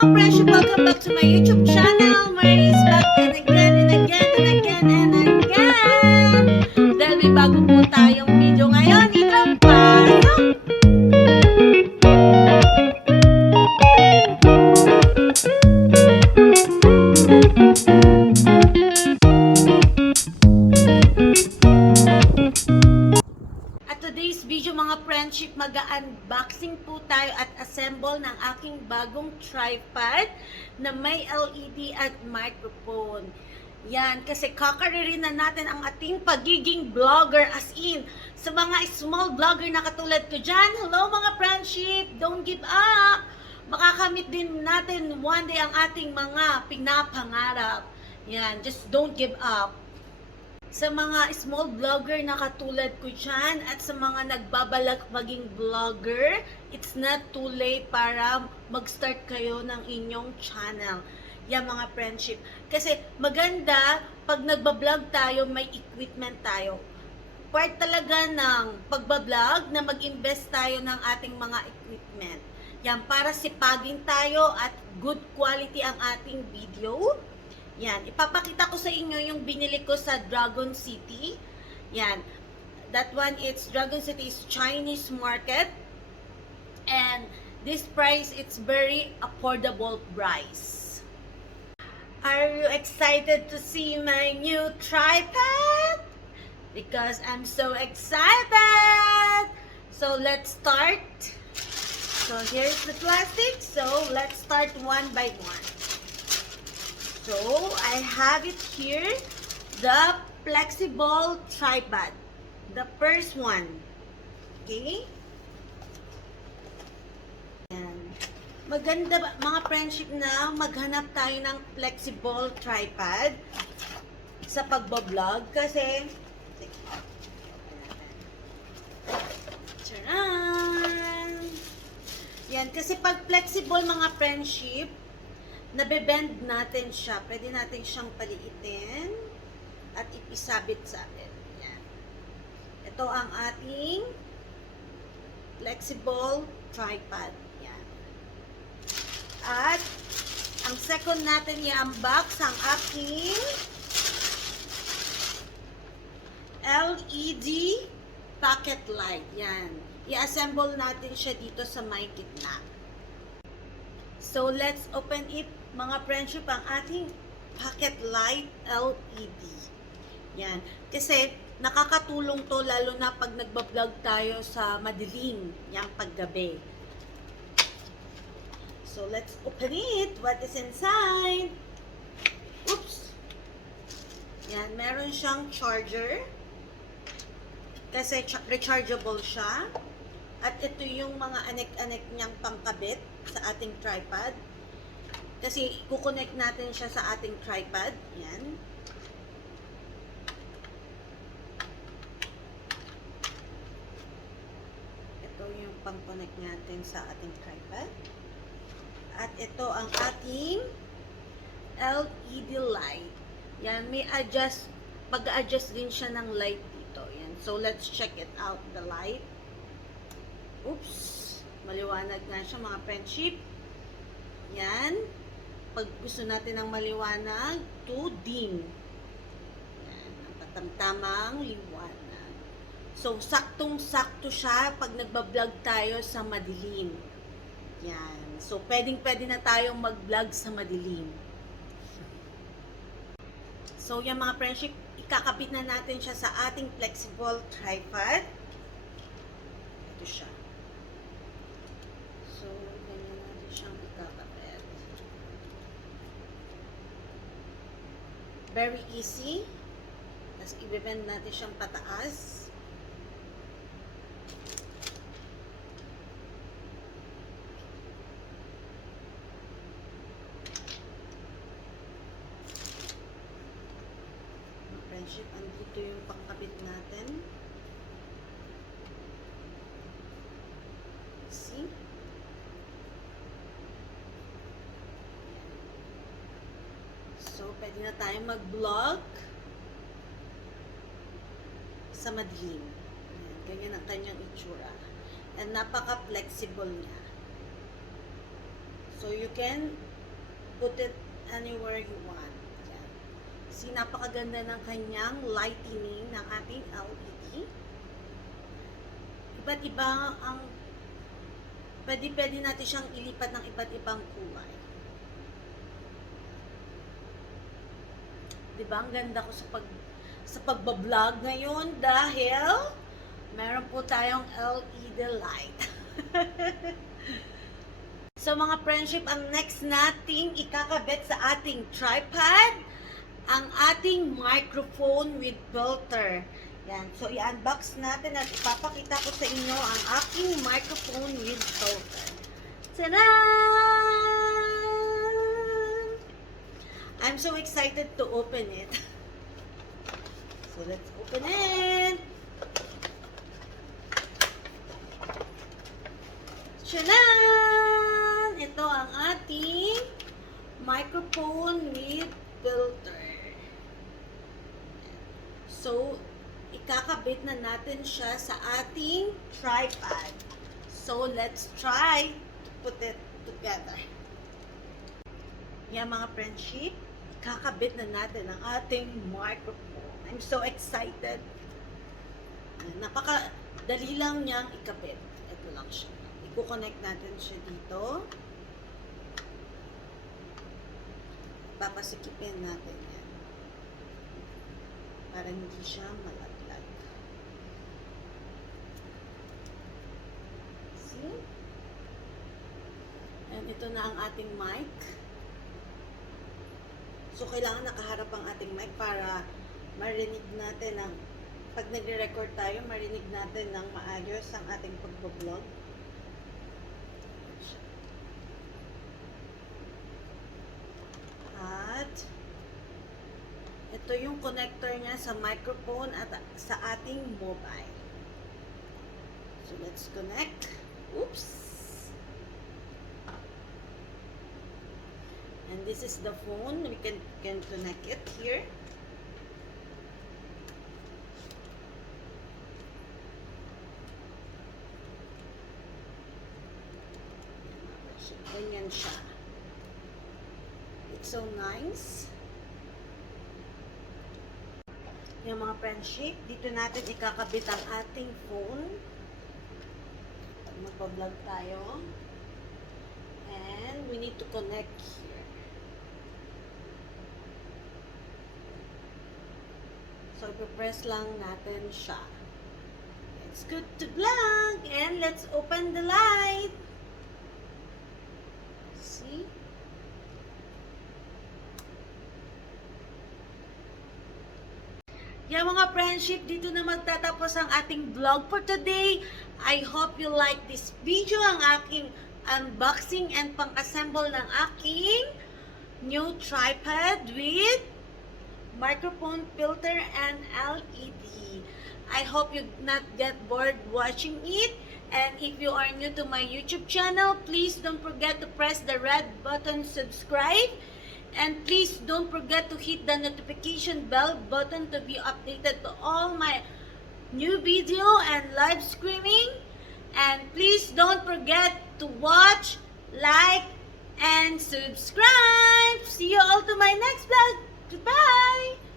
Friendship, welcome back to my YouTube channel. Maria is back and again and again and again and again. Dahil may bago po tayong video ngayon. Ito pasok! At today's video mga friendship, mag-unboxing po tayo at assemble ng aking bagong tripod na may LED at microphone. Yan, kasi kakaririn na natin ang ating pagiging vlogger, as in, sa mga small vlogger na katulad ko dyan. Hello mga friendship, don't give up! Makakamit din natin one day ang ating mga pinapangarap. Yan, just don't give up. Sa mga small vlogger na katulad ko dyan at sa mga nagbabalak maging vlogger, it's not too late para mag-start kayo ng inyong channel. Yan mga friendship. Kasi maganda pag nagbablog tayo, may equipment tayo. Part talaga ng pagbablog na mag-invest tayo ng ating mga equipment. Yan, para sipagin tayo at good quality ang ating video. Yan, ipapakita ko sa inyo yung binili ko sa Dragon City. Yan, that one, it's Dragon City is Chinese market. And this price, it's very affordable price. Are you excited to see my new tripod? Because I'm so excited! So let's start. So here's the plastic. So let's start one by one. So, I have it here, the flexible tripod, the first one, okay? Ayan. Maganda mga friendship na maghanap tayo ng flexible tripod sa pagbablog kasi, tcharan! Yan, kasi pag flexible mga friendship, nabe-bend natin siya. Pwede natin siyang paliitin at ipisabit sa atin. Yan. Ito ang ating flexible tripod. Yan. At ang second natin i-unbox ang aking LED pocket light. Yan. I-assemble natin siya dito sa may gitna. So, let's open it, mga friendship, ang ating pocket light LED. Yan. Kasi, nakakatulong to lalo na pag nagbablog tayo sa madilim, yung paggabi. So, let's open it. What is inside? Oops! Yan, meron siyang charger. Kasi, rechargeable siya. At ito yung mga anek-anek niyang pangkabit sa ating tripod. Kasi kukonect natin siya sa ating tripod. Yan. Ito yung pang-connect natin sa ating tripod. At ito ang ating LED light. Yan, may adjust, pag-adjust din siya ng light dito. Yan. So, let's check it out, the light. Oops, maliwanag na siya mga friendship. Yan. Pag gusto natin ng maliwanag, to dim. Yan, ang katamtamang liwanag. So, saktong-sakto siya pag nagbablog tayo sa madilim. Yan. So, pwedeng-pwede na tayong mag-vlog sa madilim. So, yan mga friendship, ikakabit na natin siya sa ating flexible tripod. Ito siya. So, ganyan natin siyang ikakabit. Very easy. Tapos, i-bend natin siyang pataas. Friendship, andito yung pangkabit natin. See? So, pwede na tayo mag-vlog sa madilim. Ganyan ang kanyang itsura. And napaka-flexible niya. So, you can put it anywhere you want. Yan. See, napakaganda ng kanyang lightening ng ating LED. Iba't iba ang pwede natin siyang ilipat ng iba't ibang kulay. Diba? Ang ganda ko sa pagbablog ngayon dahil meron po tayong LED light. So mga friendship, ang next nating ikakabit sa ating tripod, ang ating microphone with filter. Yan. So i-unbox natin at ipapakita ko sa inyo ang aking microphone with filter. Tadaan! I'm so excited to open it. So let's open it. Tadaan! Ito ang ating microphone with filter. So, ikakabit na natin siya sa ating tripod. So, let's try to put it together. Yan mga friendship, ikakabit na natin ang ating microphone. I'm so excited. Napakadali lang niyang ikabit. Ito lang siya. I-connect natin siya dito. Papasikipin natin yan. Para hindi siya malaglag. See? And ito na ang ating mic. So, kailangan nakaharap ang ating mic para marinig natin ang pag nagre-record tayo, marinig natin ng maayos ang ating pagbablog. At ito yung connector niya sa microphone at sa ating mobile. So, let's connect. Oops! And this is the phone. We can connect it here. Ganyan siya. It's so nice. Yung mga friendship, dito natin ikakabit ang ating phone. Magpa-vlog tayo. And we need to connect here. So, ipipress lang natin siya. It's good to vlog. And let's open the light. See? Yeah, mga friendship, dito na magtatapos ang ating vlog for today. I hope you like this video, ang aking unboxing and pang-assemble ng aking new tripod with microphone filter and LED. I hope you not get bored watching it. And if you are new to my YouTube channel, please don't forget to press the red button subscribe. And please don't forget to hit the notification bell button to be updated to all my new video and live streaming. And please don't forget to watch, like, and subscribe. See you all to my next vlog. Goodbye!